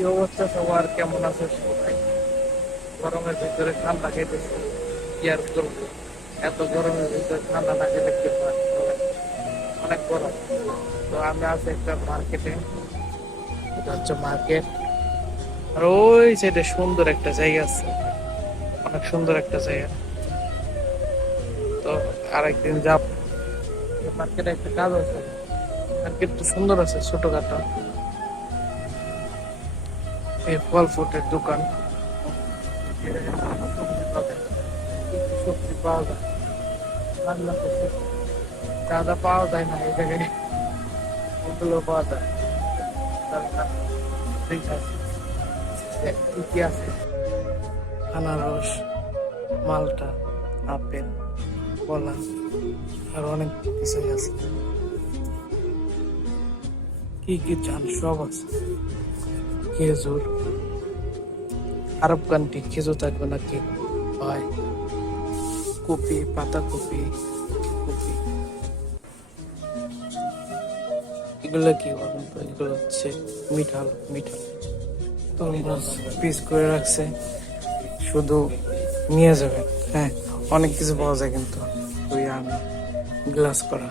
কি অবস্থা সবার, কেমন আছে সবাই? গরমের ভিতরে ঠান্ডা খেতেছে, কি আর করবো? এত গরমের ভিতরে ঠান্ডা না খেলে কি হয়? অনেক গরম। তো আমি আছি একটা মার্কেটে, এটা হচ্ছে মার্কেট। আর ওই সাইডে সুন্দর একটা জায়গা আছে, অনেক সুন্দর একটা জায়গা। তো আরেকদিন যাব। মার্কেটে একটা কাজ আছে, মার্কেট তো সুন্দর আছে, ছোটখাটো। এই ফল ফ্রুটের দোকান, সবজি পাওয়া যায়। রান্না করতে যা যা পাওয়া যায় না এই জায়গায়, ওগুলো পাওয়া যায়। রান্না ঠিক আছে, কি কি আছে? আনারস, মালটা, আপেল, কলা, আর অনেক কিছুই আছে। কি কি চান সব আছে। খেজুর, আরব কান্ট্রি খেজুর থাকবে না কি হয়? কপি, পাতাকপি, কপি, এগুলো কি বলেন তো? এগুলো হচ্ছে মিঠাল, মিঠাল তরমুজ পিস করে রাখছে, শুধু নিয়ে যাবেন। হ্যাঁ, অনেক কিছু পাওয়া যায় কিন্তু ওই আমি গ্লাস করা।